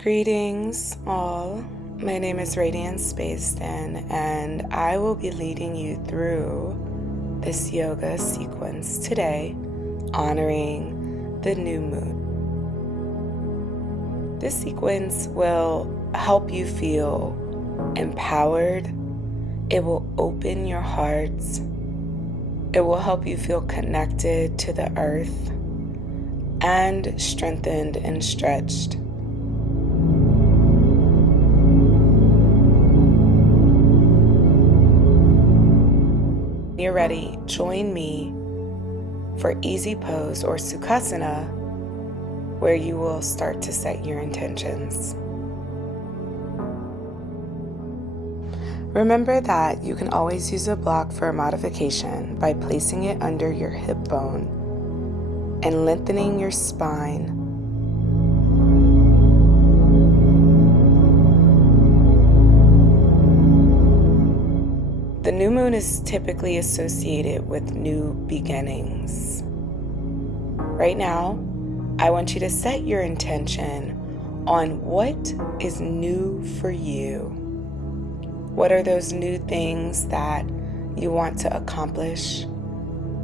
Greetings, all. My name is Radiant Spaceden, and I will be leading you through this yoga sequence today, honoring the new moon. This sequence will help you feel empowered. It will open your hearts. It will help you feel connected to the earth and strengthened and stretched. When you're ready, join me for easy pose or sukhasana, where you will start to set your intentions. Remember that you can always use a block for a modification by placing it under your hip bone and lengthening your spine. The new moon is typically associated with new beginnings. Right now, I want you to set your intention on what is new for you. What are those new things that you want to accomplish?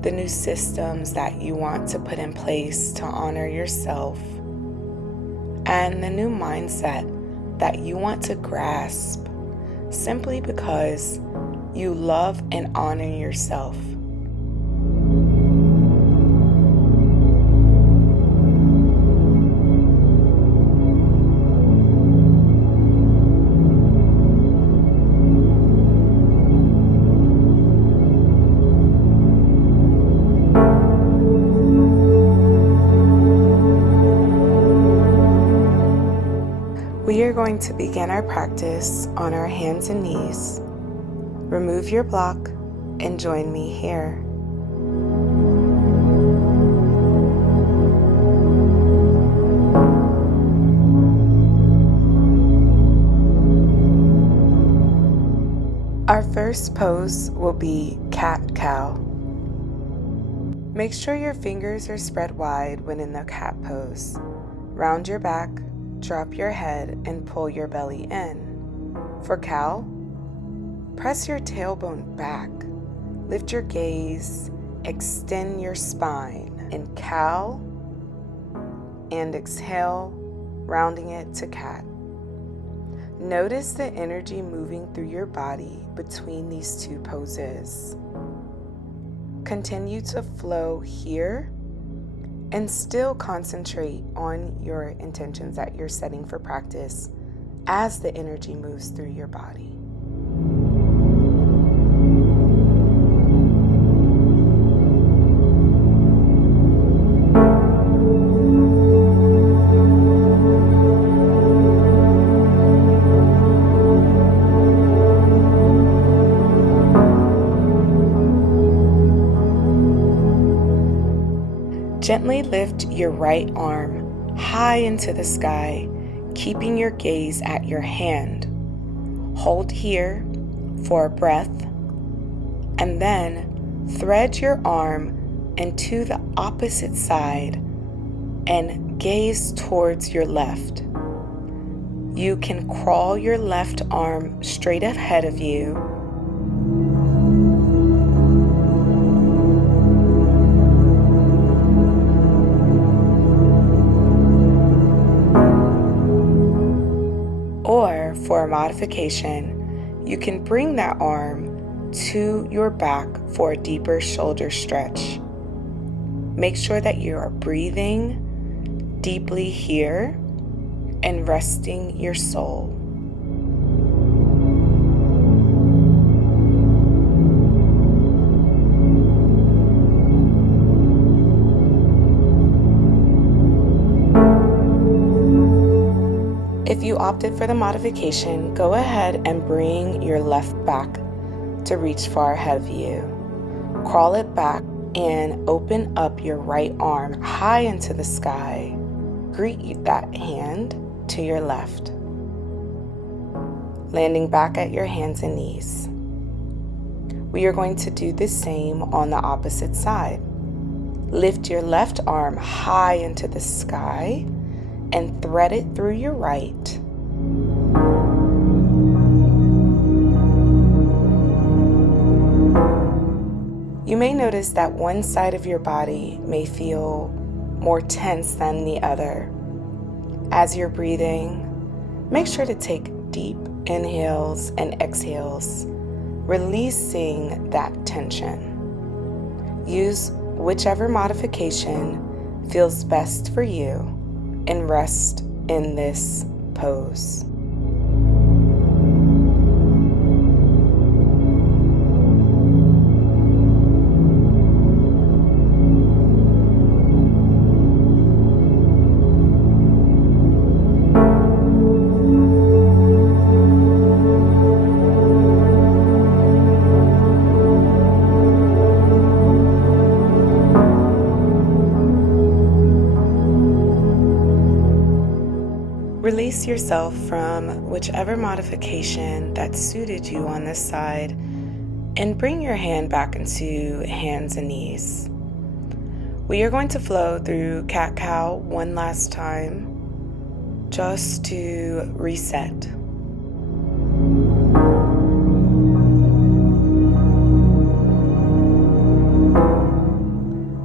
The new systems that you want to put in place to honor yourself? And the new mindset that you want to grasp simply because you love and honor yourself. We are going to begin our practice on our hands and knees. Remove your block and join me here. Our first pose will be cat-cow. Make sure your fingers are spread wide when in the cat pose. Round your back, drop your head, and pull your belly in. For cow, press your tailbone back, lift your gaze, extend your spine, and cow, and exhale, rounding it to cat. Notice the energy moving through your body between these two poses. Continue to flow here and still concentrate on your intentions that you're setting for practice as the energy moves through your body. Gently lift your right arm high into the sky, keeping your gaze at your hand. Hold here for a breath, and then thread your arm into the opposite side and gaze towards your left. You can crawl your left arm straight ahead of you. Or for a modification, you can bring that arm to your back for a deeper shoulder stretch. Make sure that you are breathing deeply here and resting your soul. If you opted for the modification, go ahead and bring your left back to reach far ahead of you. Crawl it back and open up your right arm high into the sky. Greet that hand to your left. Landing back at your hands and knees. We are going to do the same on the opposite side. Lift your left arm high into the sky and thread it through your right. You may notice that one side of your body may feel more tense than the other. As you're breathing, make sure to take deep inhales and exhales, releasing that tension. Use whichever modification feels best for you and rest in this pose. Release yourself from whichever modification that suited you on this side and bring your hand back into hands and knees. We are going to flow through cat-cow one last time just to reset.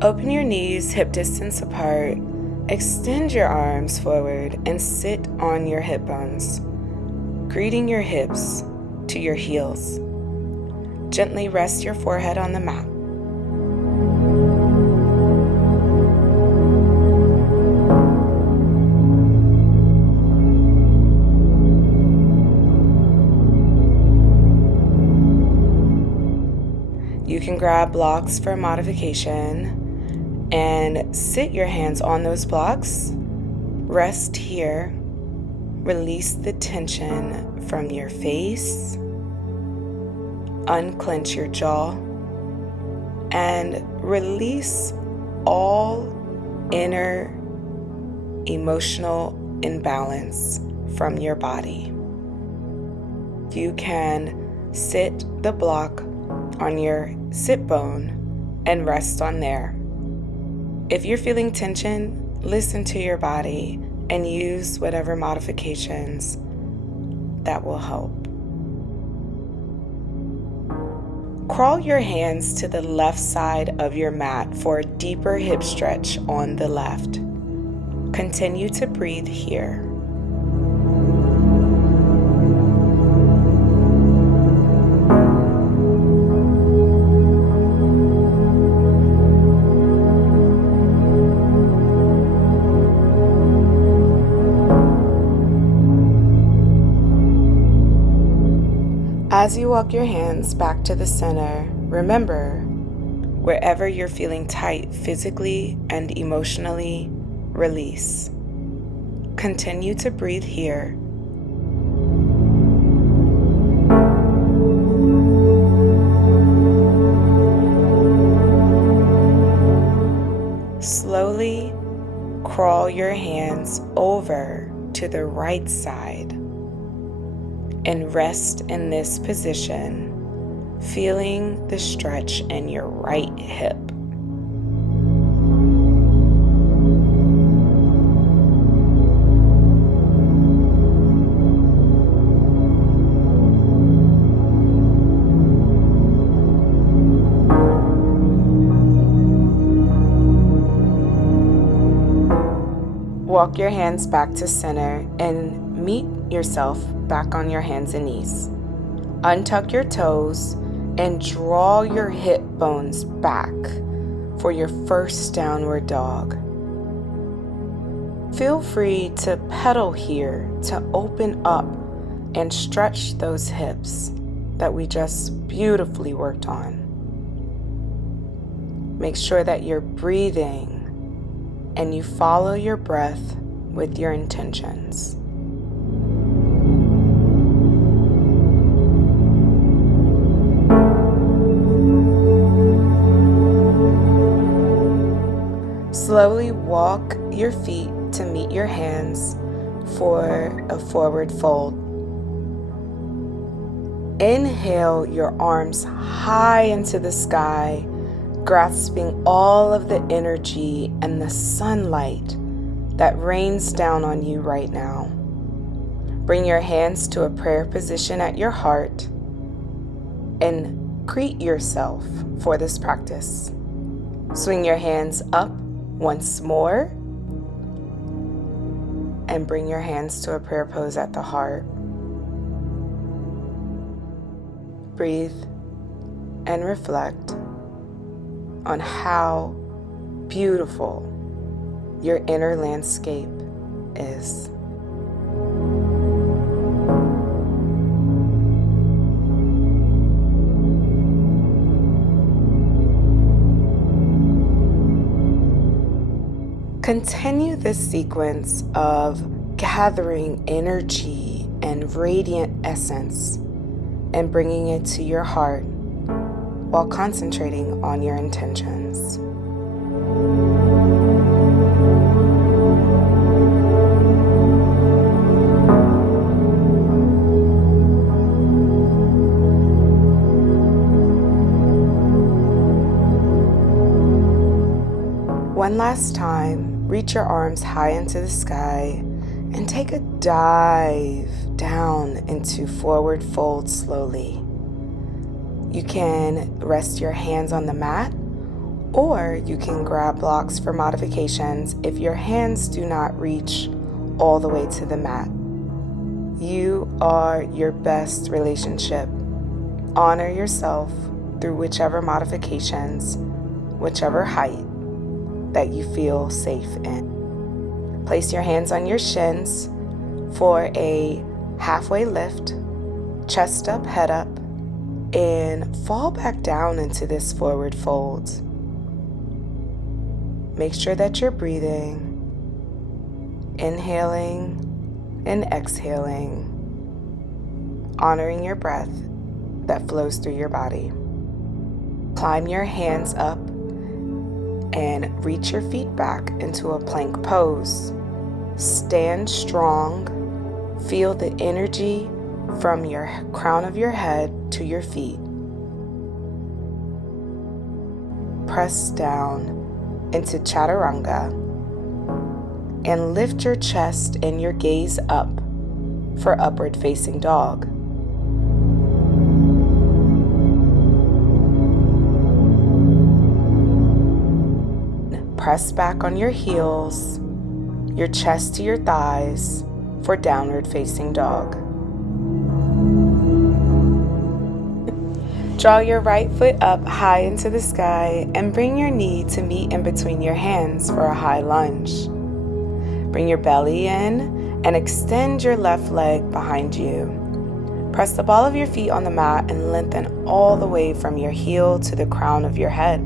Open your knees hip distance apart. Extend your arms forward and sit on your hip bones, greeting your hips to your heels. Gently rest your forehead on the mat. You can grab blocks for modification and sit your hands on those blocks. Rest here. Release the tension from your face. Unclench your jaw. And release all inner emotional imbalance from your body. You can sit the block on your sit bone and rest on there. If you're feeling tension, listen to your body and use whatever modifications that will help. Crawl your hands to the left side of your mat for a deeper hip stretch on the left. Continue to breathe here. As you walk your hands back to the center, remember, wherever you're feeling tight physically and emotionally, release. Continue to breathe here. Slowly crawl your hands over to the right side and rest in this position, feeling the stretch in your right hip. Walk your hands back to center and meet yourself back on your hands and knees. Untuck your toes and draw your hip bones back for your first downward dog. Feel free to pedal here to open up and stretch those hips that we just beautifully worked on. Make sure that you're breathing and you follow your breath with your intentions. Slowly walk your feet to meet your hands for a forward fold. Inhale your arms high into the sky, grasping all of the energy and the sunlight that rains down on you right now. Bring your hands to a prayer position at your heart and greet yourself for this practice. Swing your hands up once more and bring your hands to a prayer pose at the heart. Breathe and reflect on how beautiful your inner landscape is. Continue this sequence of gathering energy and radiant essence and bringing it to your heart while concentrating on your intentions. One last time, reach your arms high into the sky and take a dive down into forward fold slowly. You can rest your hands on the mat, or you can grab blocks for modifications if your hands do not reach all the way to the mat. You are your best relationship. Honor yourself through whichever modifications, whichever height that you feel safe in. Place your hands on your shins for a halfway lift, chest up, head up, and fall back down into this forward fold. Make sure that you're breathing, inhaling and exhaling, honoring your breath that flows through your body. Climb your hands up and reach your feet back into a plank pose. Stand strong. Feel the energy from your crown of your head to your feet. Press down into chaturanga and lift your chest and your gaze up for upward facing dog. Press back on your heels, your chest to your thighs for downward facing dog. Draw your right foot up high into the sky and bring your knee to meet in between your hands for a high lunge. Bring your belly in and extend your left leg behind you. Press the ball of your feet on the mat and lengthen all the way from your heel to the crown of your head.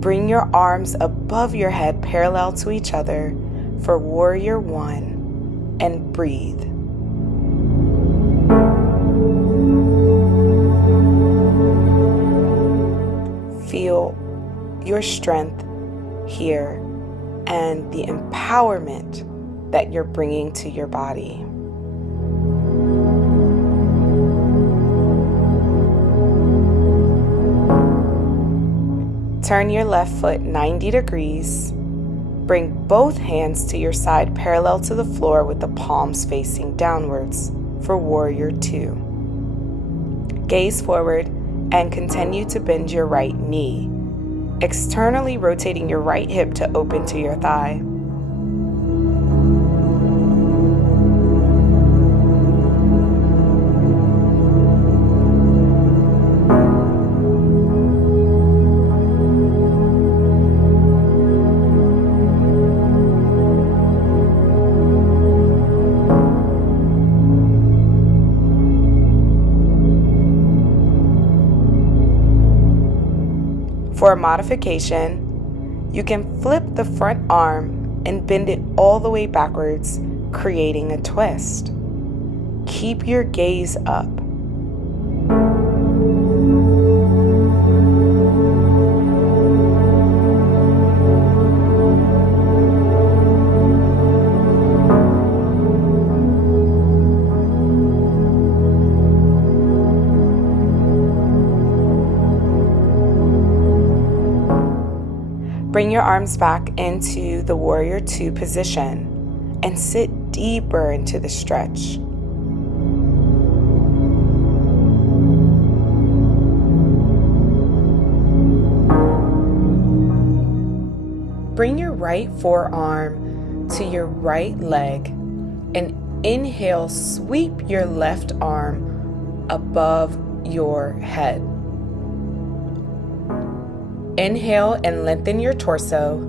Bring your arms above your head parallel to each other for Warrior One and breathe. Feel your strength here and the empowerment that you're bringing to your body. Turn your left foot 90 degrees. Bring both hands to your side parallel to the floor with the palms facing downwards for Warrior Two. Gaze forward and continue to bend your right knee, externally rotating your right hip to open to your thigh. For a modification, you can flip the front arm and bend it all the way backwards, creating a twist. Keep your gaze up. Bring your arms back into the Warrior Two position and sit deeper into the stretch. Bring your right forearm to your right leg and inhale, sweep your left arm above your head. Inhale and lengthen your torso.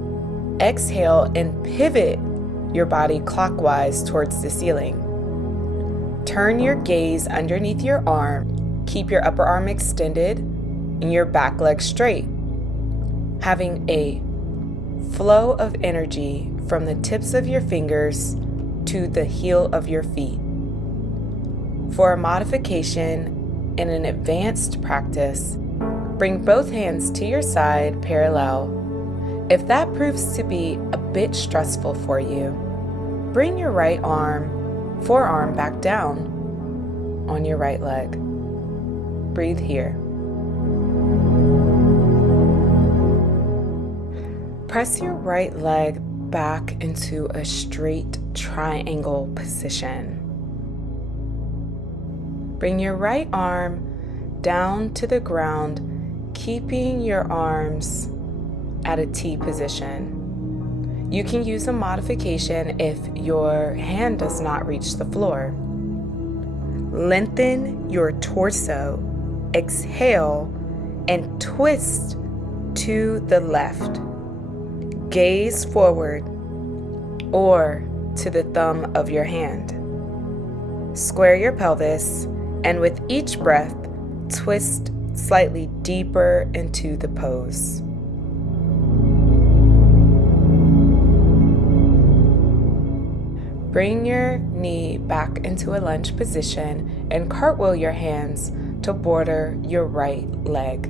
Exhale and pivot your body clockwise towards the ceiling. Turn your gaze underneath your arm. Keep your upper arm extended and your back leg straight, having a flow of energy from the tips of your fingers to the heel of your feet. For a modification and an advanced practice, bring both hands to your side parallel. If that proves to be a bit stressful for you, bring your right forearm back down on your right leg. Breathe here. Press your right leg back into a straight triangle position. Bring your right arm down to the ground, keeping your arms at a T position. You can use a modification if your hand does not reach the floor. Lengthen your torso, exhale, and twist to the left. Gaze forward or to the thumb of your hand. Square your pelvis, and with each breath, twist slightly deeper into the pose. Bring your knee back into a lunge position and cartwheel your hands to border your right leg.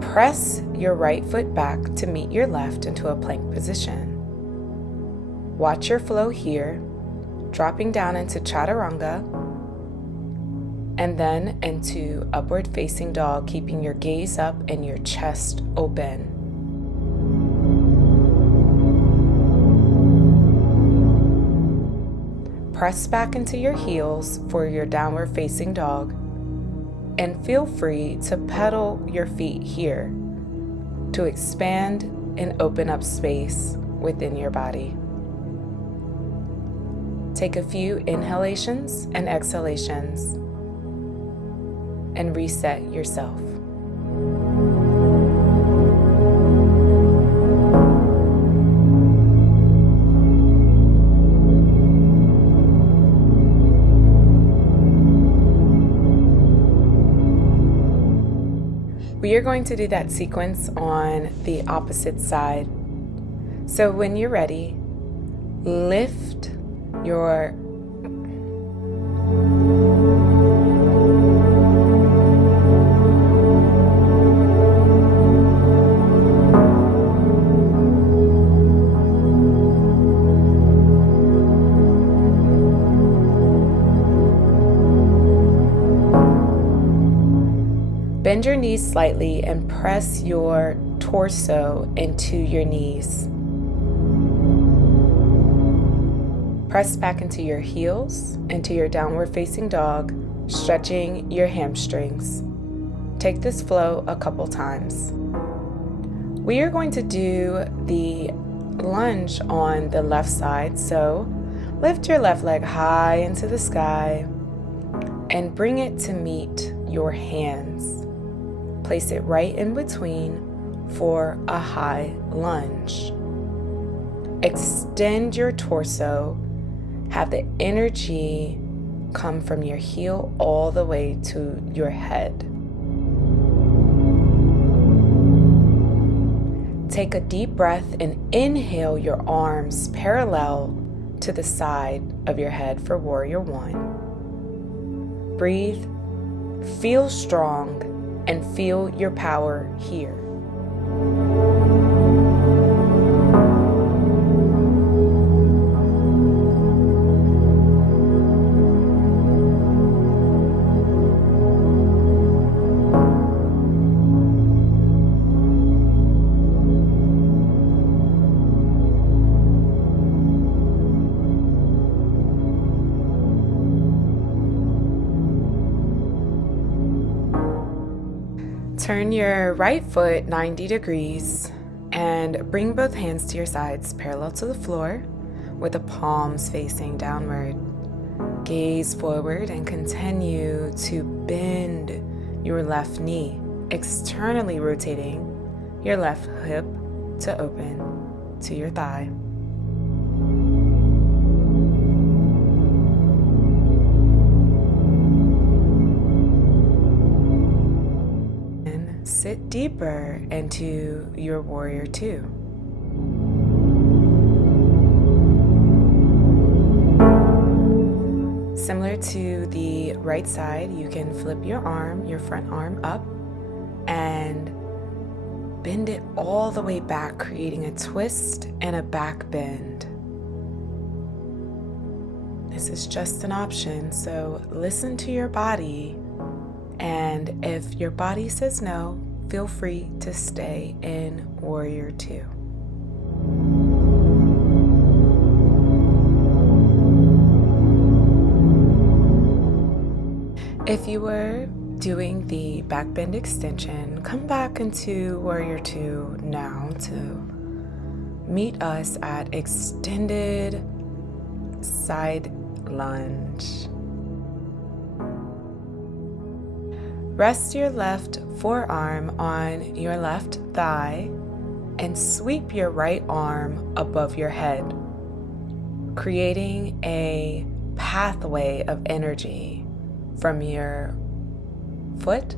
Press your right foot back to meet your left into a plank position. Watch your flow here, dropping down into chaturanga and then into upward facing dog, keeping your gaze up and your chest open. Press back into your heels for your downward facing dog. And feel free to pedal your feet here to expand and open up space within your body. Take a few inhalations and exhalations and reset yourself. We are going to do that sequence on the opposite side. So when you're ready, lift your bend your knees slightly and press your torso into your knees. Press back into your heels, into your downward facing dog, stretching your hamstrings. Take this flow a couple times. We are going to do the lunge on the left side, so lift your left leg high into the sky and bring it to meet your hands. Place it right in between for a high lunge. Extend your torso. Have the energy come from your heel all the way to your head. Take a deep breath and inhale your arms parallel to the side of your head for Warrior One. Breathe, feel strong, and feel your power here. Turn your right foot 90 degrees and bring both hands to your sides parallel to the floor with the palms facing downward. Gaze forward and continue to bend your left knee, externally rotating your left hip to open to your thigh. And sit deeper into your warrior two. Similar to the right side, you can flip your front arm up and bend it all the way back, creating a twist and a back bend. This is just an option, so listen to your body, and if your body says no, feel free to stay in warrior two. If you were doing the back bend extension, come back into warrior two now to meet us at extended side lunge. Rest your left forearm on your left thigh and sweep your right arm above your head, creating a pathway of energy from your foot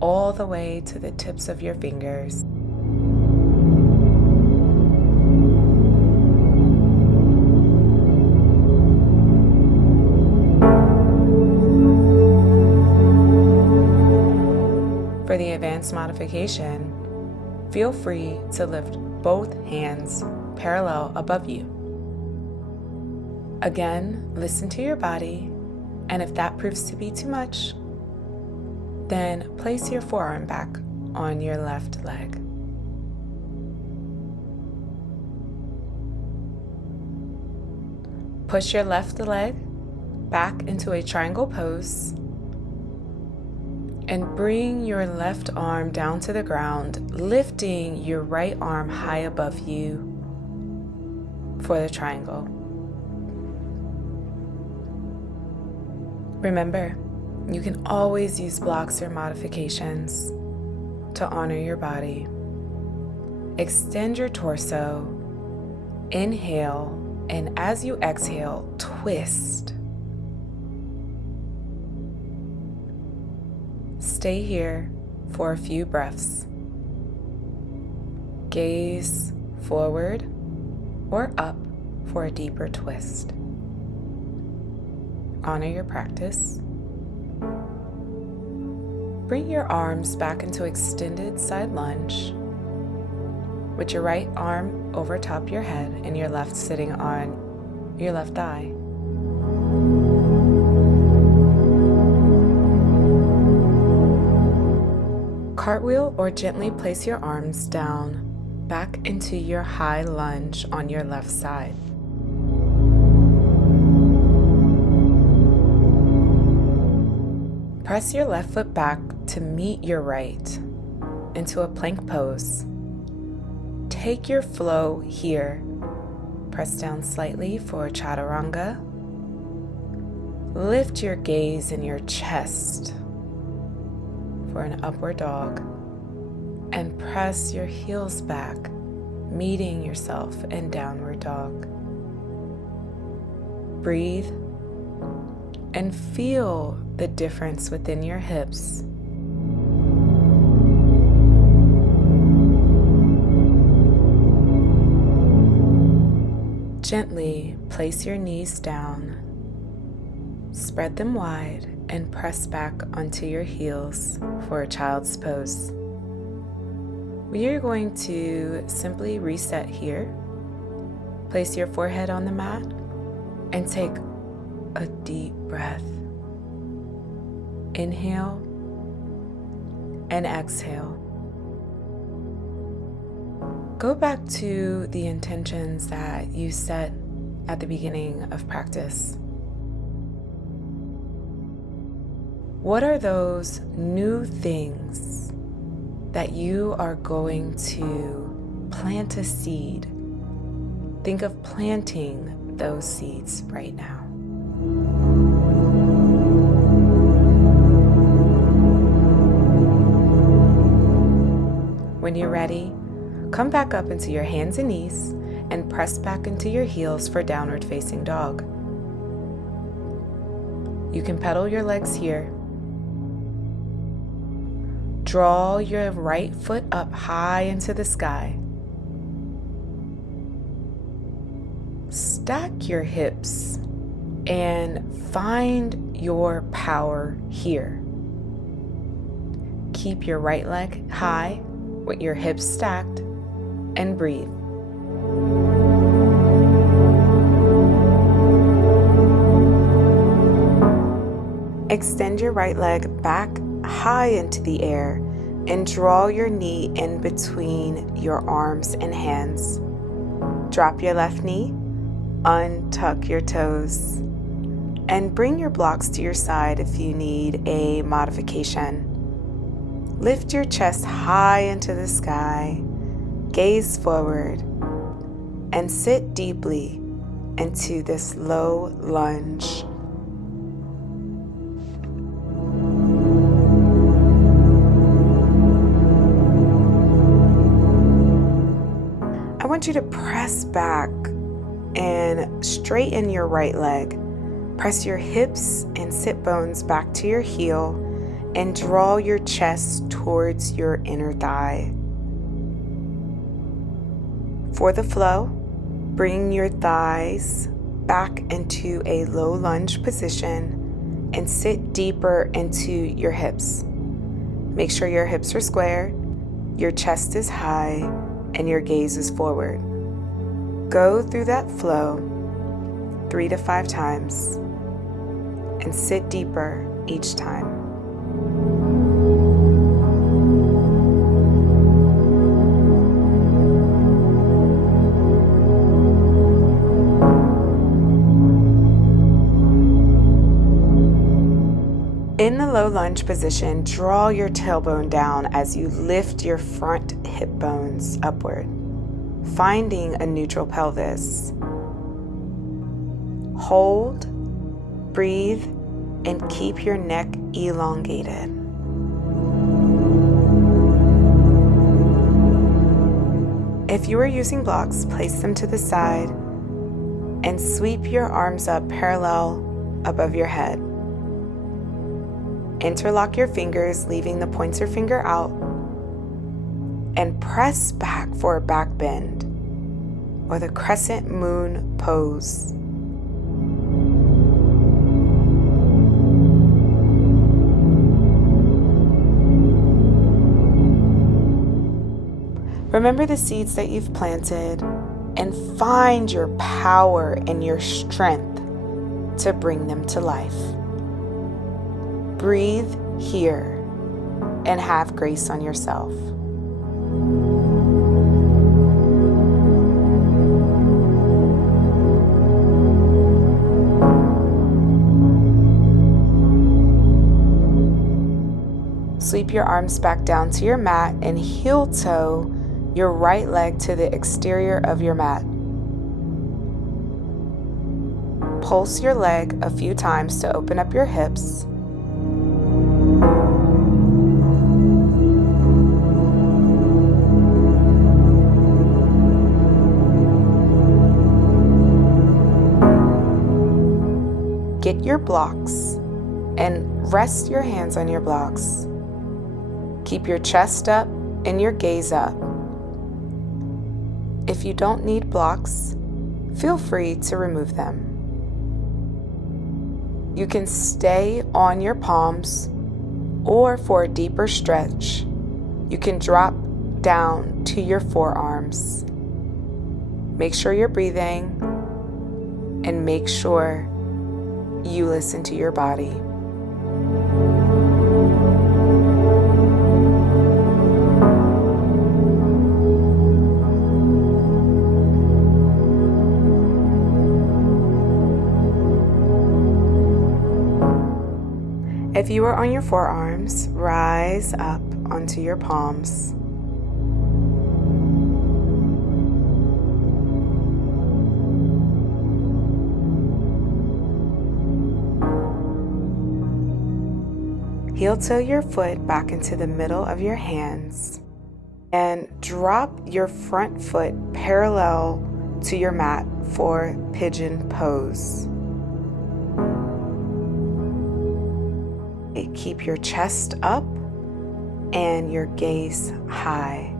all the way to the tips of your fingers. For the advanced modification, feel free to lift both hands parallel above you. Again, listen to your body, and if that proves to be too much, then place your forearm back on your left leg. Push your left leg back into a triangle pose and bring your left arm down to the ground, lifting your right arm high above you for the triangle. Remember, you can always use blocks or modifications to honor your body. Extend your torso, inhale, and as you exhale, twist. Stay here for a few breaths. Gaze forward or up for a deeper twist. Honor your practice. Bring your arms back into extended side lunge with your right arm over top your head and your left sitting on your left thigh. Cartwheel or gently place your arms down back into your high lunge on your left side. Press your left foot back to meet your right into a plank pose. Take your flow here. Press down slightly for chaturanga. Lift your gaze in your chest for an upward dog. And press your heels back, meeting yourself in downward dog. Breathe and feel the difference within your hips. Gently place your knees down, spread them wide, and press back onto your heels for a child's pose. We are going to simply reset here. Place your forehead on the mat and take a deep breath. Inhale and exhale. Go back to the intentions that you set at the beginning of practice. What are those new things that you are going to plant a seed. Think of planting those seeds right now. When you're ready, come back up into your hands and knees and press back into your heels for downward facing dog. You can pedal your legs here. Draw your right foot up high into the sky. Stack your hips and find your power here. Keep your right leg high with your hips stacked and breathe. Extend your right leg back high into the air and draw your knee in between your arms and hands. Drop your left knee, untuck your toes, and bring your blocks to your side if you need a modification. Lift your chest high into the sky, gaze forward, and sit deeply into this low lunge. I want you to press back and straighten your right leg. Press your hips and sit bones back to your heel and draw your chest towards your inner thigh. For the flow, bring your thighs back into a low lunge position and sit deeper into your hips. Make sure your hips are square, your chest is high, and your gaze is forward. Go through that flow 3 to 5 times and sit deeper each time. In the low lunge position, draw your tailbone down as you lift your front hip bones upward, finding a neutral pelvis. Hold, breathe, and keep your neck elongated. If you are using blocks, place them to the side and sweep your arms up parallel above your head. Interlock your fingers, leaving the pointer finger out, and press back for a back bend or the crescent moon pose. Remember the seeds that you've planted and find your power and your strength to bring them to life. Breathe here and have grace on yourself. Sweep your arms back down to your mat and heel toe your right leg to the exterior of your mat. Pulse your leg a few times to open up your hips. Get your blocks and rest your hands on your blocks. Keep your chest up and your gaze up. If you don't need blocks, feel free to remove them. You can stay on your palms, or for a deeper stretch, you can drop down to your forearms. Make sure you're breathing and make sure you listen to your body. If you are on your forearms, rise up onto your palms. Heel-toe your foot back into the middle of your hands and drop your front foot parallel to your mat for pigeon pose. Keep your chest up and your gaze high.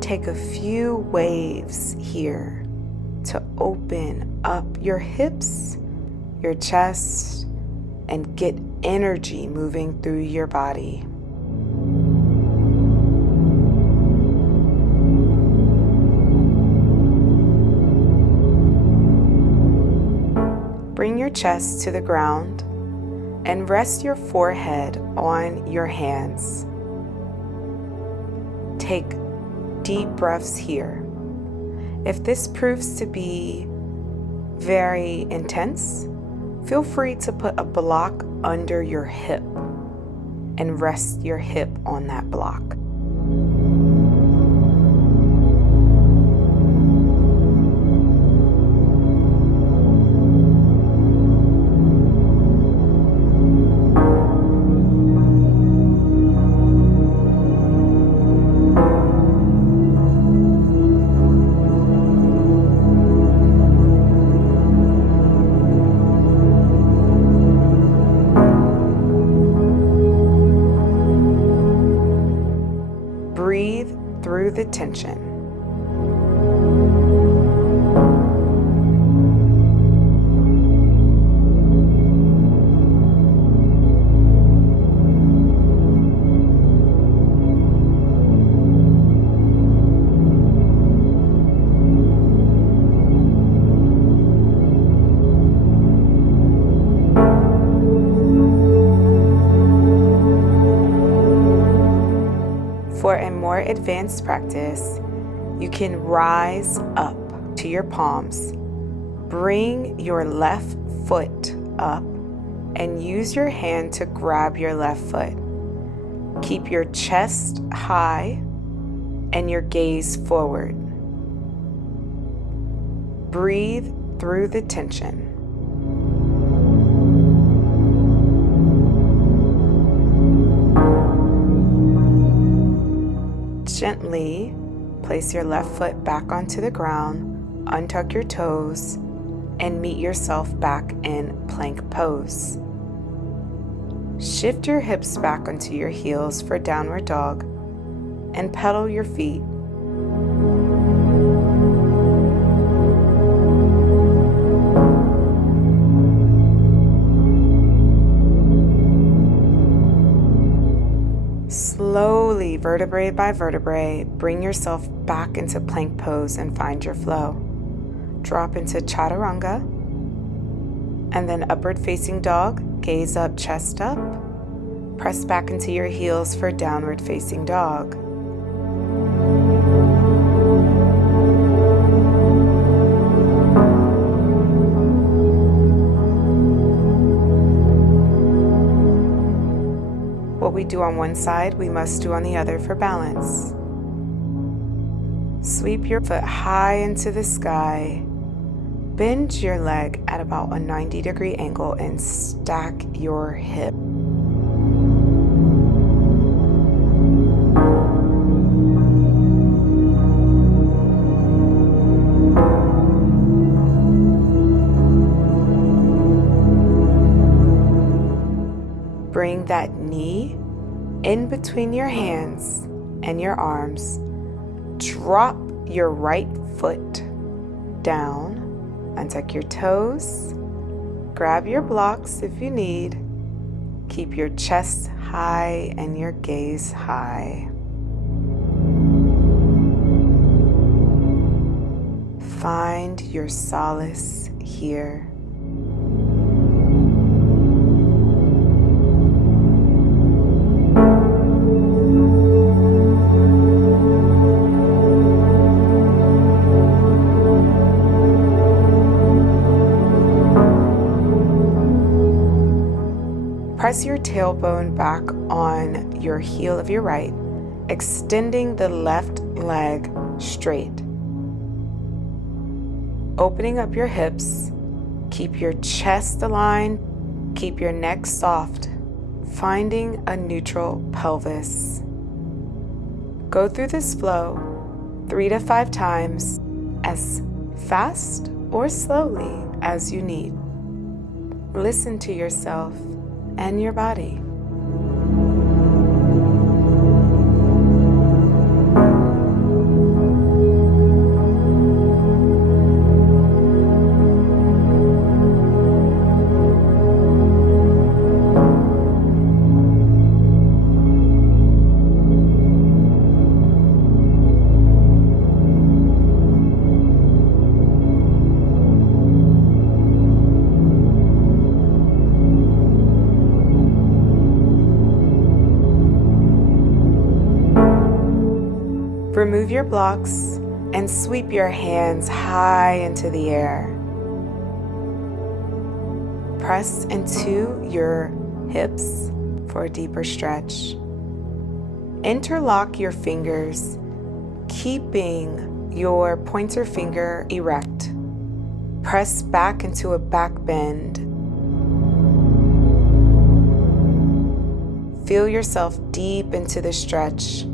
Take a few waves here to open up your hips, your chest, and get energy moving through your body. Bring your chest to the ground and rest your forehead on your hands. Take deep breaths here. If this proves to be very intense, feel free to put a block under your hip and rest your hip on that block. Breathe through the tension. For a more advanced practice, you can rise up to your palms. Bring your left foot up and use your hand to grab your left foot. Keep your chest high and your gaze forward. Breathe through the tension. Gently place your left foot back onto the ground, untuck your toes, and meet yourself back in plank pose. Shift your hips back onto your heels for downward dog and pedal your feet. Slowly, vertebrae by vertebrae, bring yourself back into plank pose and find your flow. Drop into chaturanga, and then upward facing dog, gaze up, chest up. Press back into your heels for downward facing dog. What we do on one side, we must do on the other for balance. Sweep your foot high into the sky. Bend your leg at about a 90-degree angle and stack your hip. Bring that knee in between your hands and your arms. Drop your right foot down. Untuck your toes. Grab your blocks if you need. Keep your chest high and your gaze high. Find your solace here. Press your tailbone back on your heel of your right, extending the left leg straight. Opening up your hips, keep your chest aligned, keep your neck soft, finding a neutral pelvis. Go through this flow 3 to 5 times, as fast or slowly as you need. Listen to yourself and your body. Remove your blocks and sweep your hands high into the air. Press into your hips for a deeper stretch. Interlock your fingers, keeping your pointer finger erect. Press back into a back bend. Feel yourself deep into the stretch.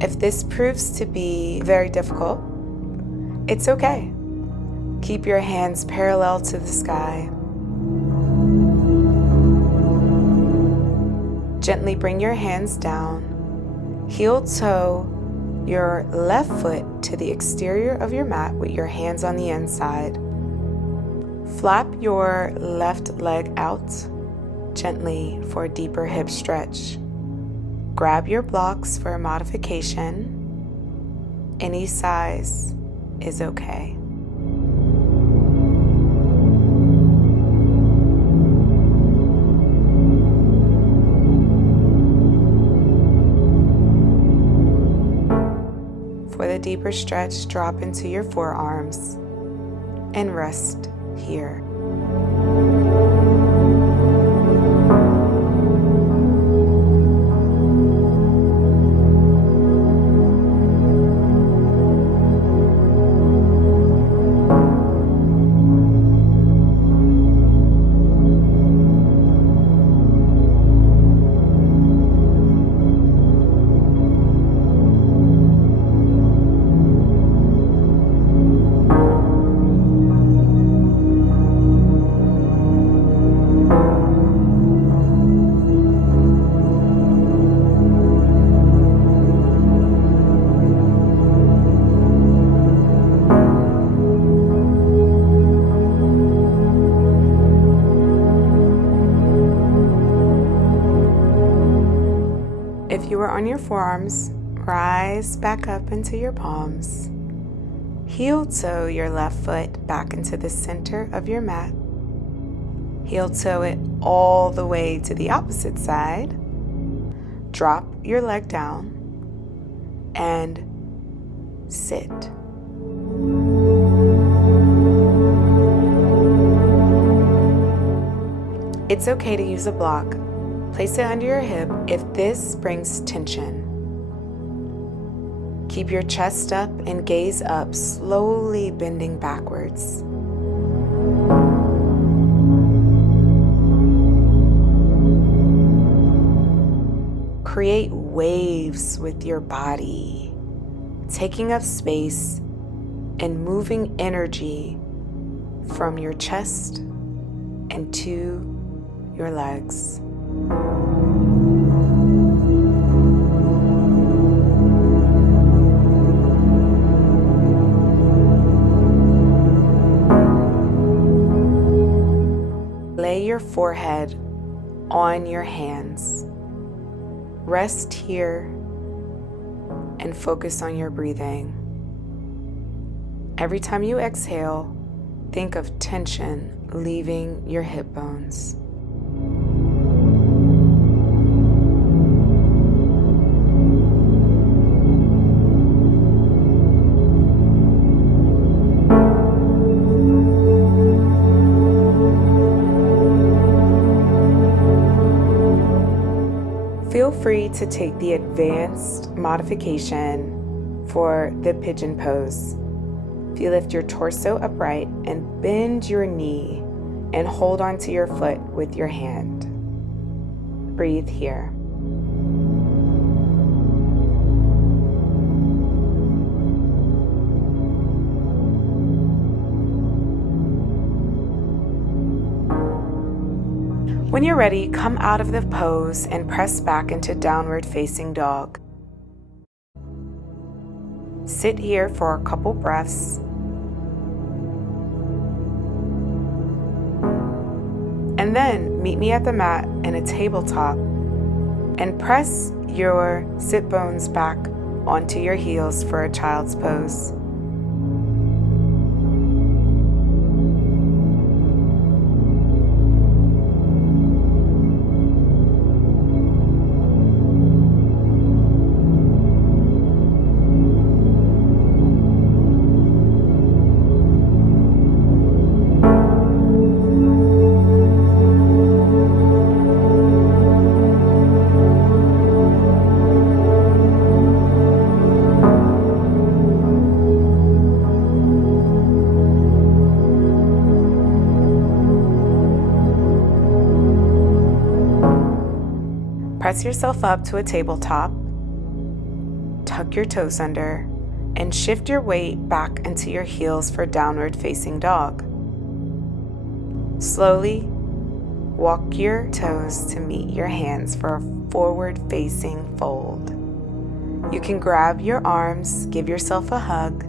If this proves to be very difficult, it's okay. Keep your hands parallel to the sky. Gently bring your hands down. Heel toe your left foot to the exterior of your mat with your hands on the inside. Flap your left leg out gently for a deeper hip stretch. Grab your blocks for a modification. Any size is okay. For the deeper stretch, drop into your forearms and rest here. If you are on your forearms, rise back up into your palms. Heel toe your left foot back into the center of your mat. Heel toe it all the way to the opposite side. Drop your leg down and sit. It's okay to use a block. Place it under your hip if this brings tension. Keep your chest up and gaze up, slowly bending backwards. Create waves with your body, taking up space and moving energy from your chest and to your legs. Lay your forehead on your hands. Rest here and focus on your breathing. Every time you exhale, think of tension leaving your hip bones. ready to take the advanced modification for the pigeon pose. If you lift your torso upright and bend your knee and hold onto your foot with your hand. Breathe here. When you're ready, come out of the pose and press back into downward facing dog. Sit here for a couple breaths. And then meet me at the mat in a tabletop and press your sit bones back onto your heels for a child's pose. Press yourself up to a tabletop, tuck your toes under, and shift your weight back into your heels for downward facing dog. Slowly walk your toes to meet your hands for a forward facing fold. You can grab your arms, give yourself a hug.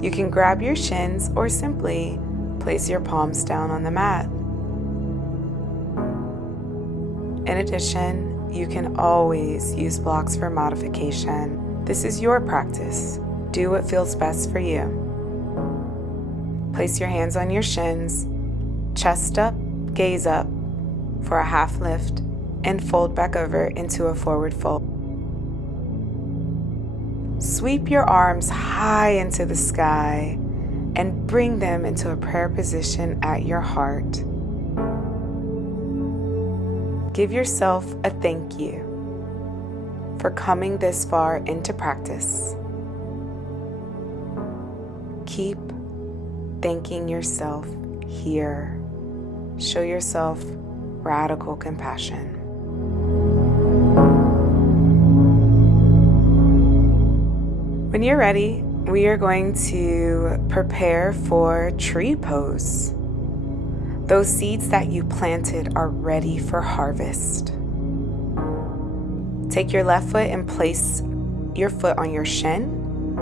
You can grab your shins or simply place your palms down on the mat. In addition, you can always use blocks for modification. This is your practice. Do what feels best for you. Place your hands on your shins, chest up, gaze up for a half lift, and fold back over into a forward fold. Sweep your arms high into the sky and bring them into a prayer position at your heart. Give yourself a thank you for coming this far into practice. Keep thanking yourself here. Show yourself radical compassion. When you're ready, we are going to prepare for tree pose. Those seeds that you planted are ready for harvest. Take your left foot and place your foot on your shin,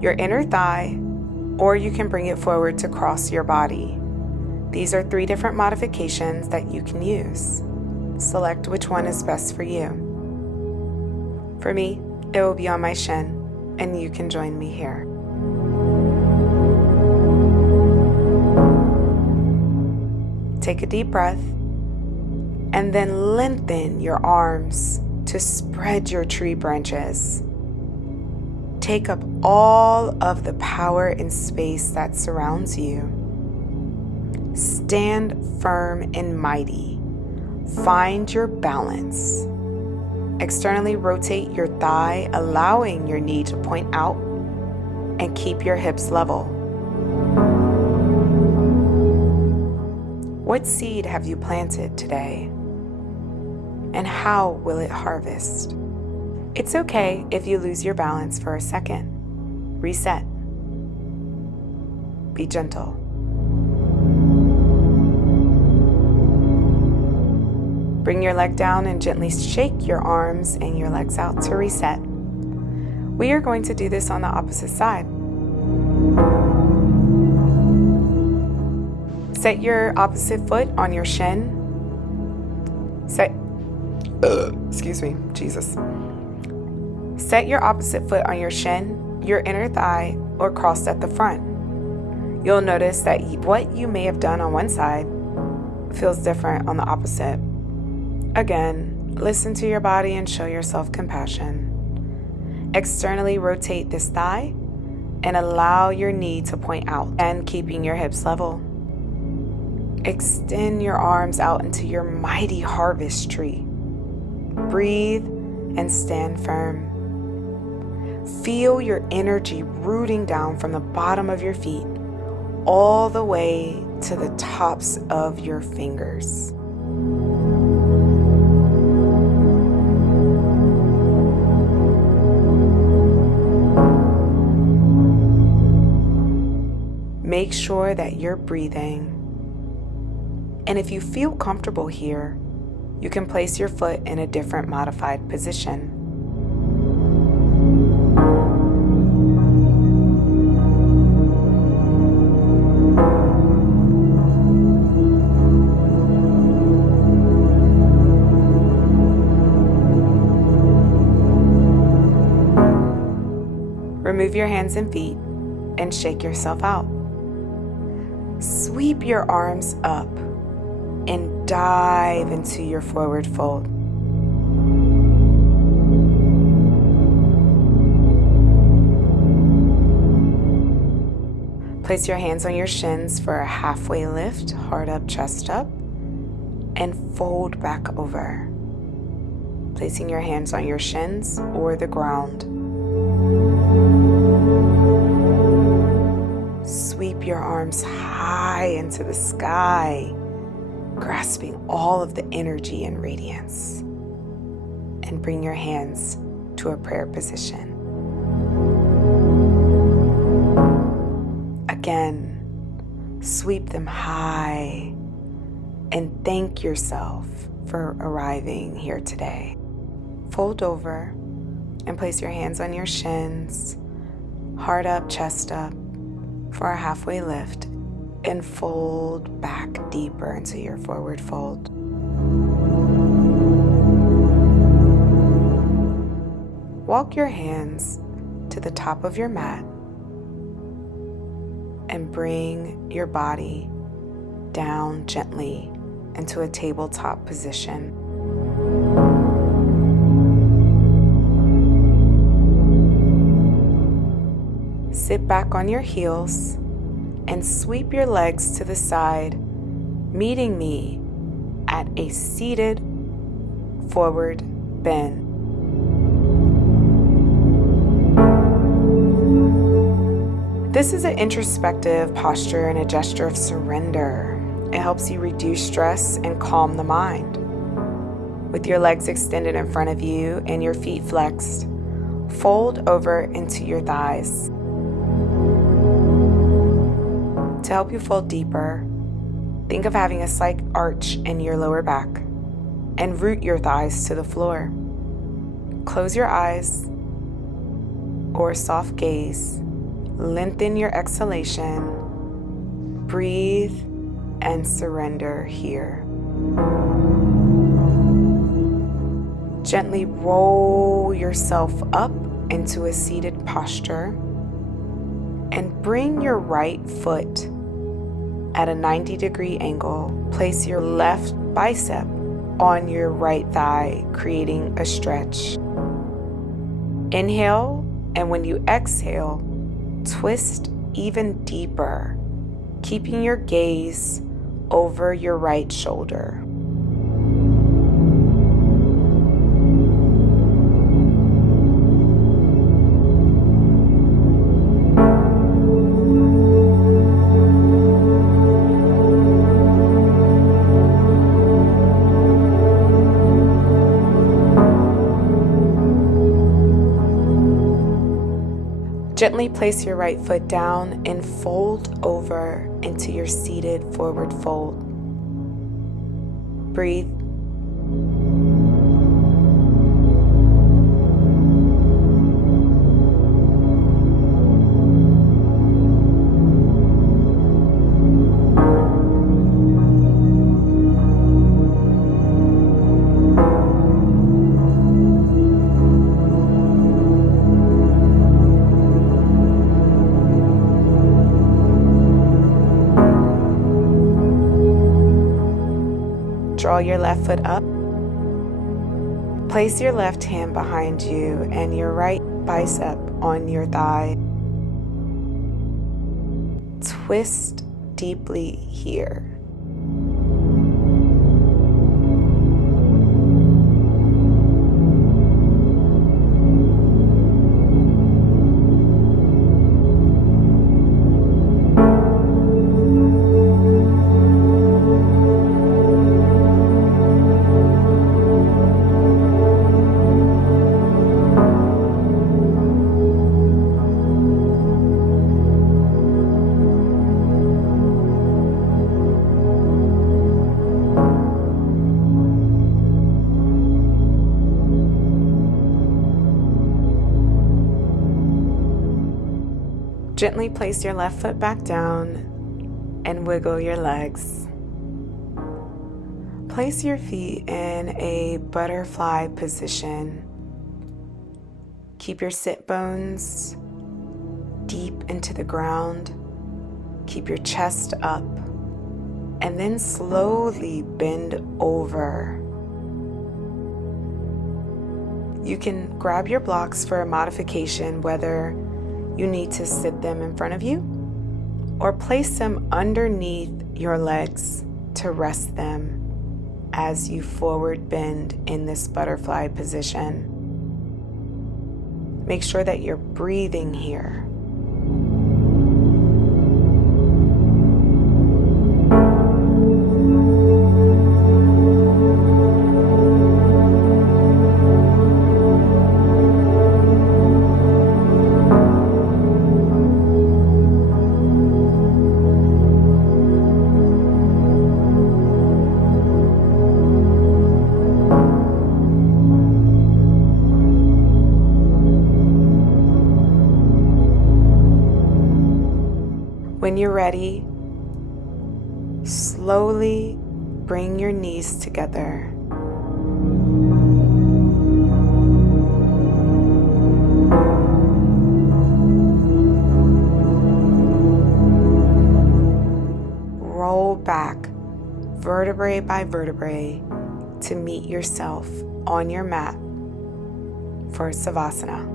your inner thigh, or you can bring it forward to cross your body. These are 3 different modifications that you can use. Select which one is best for you. For me, it will be on my shin, and you can join me here. Take a deep breath and then lengthen your arms to spread your tree branches. Take up all of the power and space that surrounds you. Stand firm and mighty. Find your balance. Externally rotate your thigh, allowing your knee to point out, and keep your hips level. What seed have you planted today? And how will it harvest? It's okay if you lose your balance for a second. Reset. Be gentle. Bring your leg down and gently shake your arms and your legs out to reset. We are going to do this on the opposite side. Set your opposite foot on your shin. Set your opposite foot on your shin, your inner thigh, or crossed at the front. You'll notice that what you may have done on one side feels different on the opposite. Again, listen to your body and show yourself compassion. Externally rotate this thigh and allow your knee to point out and keeping your hips level. Extend your arms out into your mighty harvest tree. Breathe and stand firm. Feel your energy rooting down from the bottom of your feet all the way to the tops of your fingers. Make sure that you're breathing. And if you feel comfortable here, you can place your foot in a different modified position. Remove your hands and feet and shake yourself out. Sweep your arms up and dive into your forward fold. Place your hands on your shins for a halfway lift, heart up, chest up, and fold back over, placing your hands on your shins or the ground. Sweep your arms high into the sky, grasping all of the energy and radiance. And bring your hands to a prayer position. Again, sweep them high and thank yourself for arriving here today. Fold over and place your hands on your shins, heart up, chest up, for a halfway lift, and fold back deeper into your forward fold. Walk your hands to the top of your mat and bring your body down gently into a tabletop position. Sit back on your heels and sweep your legs to the side, meeting me at a seated forward bend. This is an introspective posture and a gesture of surrender. It helps you reduce stress and calm the mind. With your legs extended in front of you and your feet flexed, fold over into your thighs. To help you fold deeper, think of having a slight arch in your lower back and root your thighs to the floor. Close your eyes or soft gaze. Lengthen your exhalation. Breathe and surrender here. Gently roll yourself up into a seated posture and bring your right foot at a 90-degree angle. Place your left bicep on your right thigh, creating a stretch. Inhale, and when you exhale, twist even deeper, keeping your gaze over your right shoulder. Gently place your right foot down and fold over into your seated forward fold. Breathe. Draw your left foot up. Place your left hand behind you and your right bicep on your thigh. Twist deeply here. Gently place your left foot back down and wiggle your legs. Place your feet in a butterfly position. Keep your sit bones deep into the ground. Keep your chest up, and then slowly bend over. You can grab your blocks for a modification, whether you need to sit them in front of you or place them underneath your legs to rest them as you forward bend in this butterfly position. Make sure that you're breathing here. When you're ready, slowly bring your knees together. Roll back, vertebrae by vertebrae, to meet yourself on your mat for Savasana.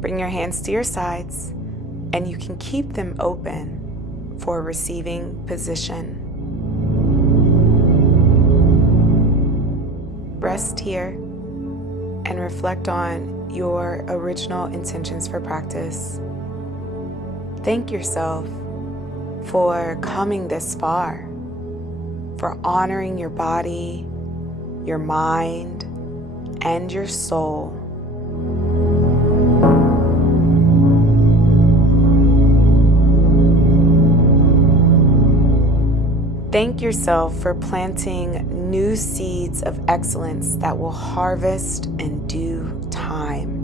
Bring your hands to your sides, and you can keep them open for receiving position. Rest here and reflect on your original intentions for practice. Thank yourself for coming this far, for honoring your body, your mind, and your soul. Thank yourself for planting new seeds of excellence that will harvest in due time.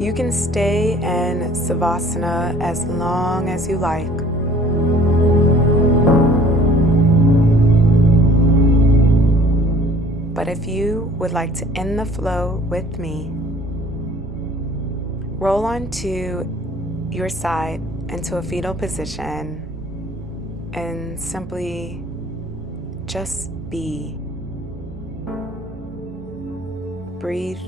You can stay in Savasana as long as you like. But if you would like to end the flow with me, roll onto your side into a fetal position and simply just be. Breathe.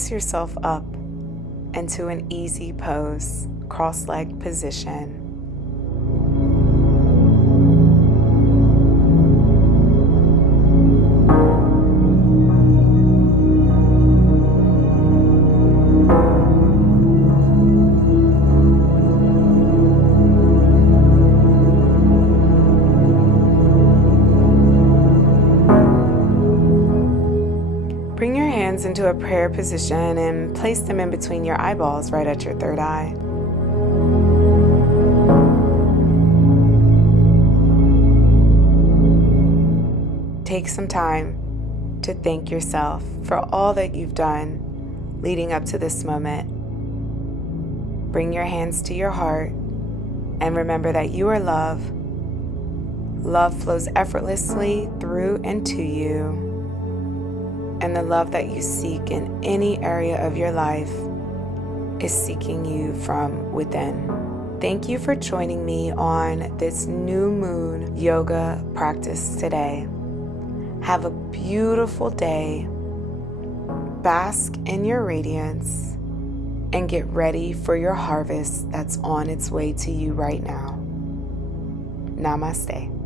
press yourself up into an easy pose, cross-legged position. Bring your hands into a prayer position and place them in between your eyeballs right at your third eye. Take some time to thank yourself for all that you've done leading up to this moment. Bring your hands to your heart and remember that you are love. Love flows effortlessly through and to you. And the love that you seek in any area of your life is seeking you from within. Thank you for joining me on this new moon yoga practice today. Have a beautiful day. Bask in your radiance and get ready for your harvest that's on its way to you right now. Namaste.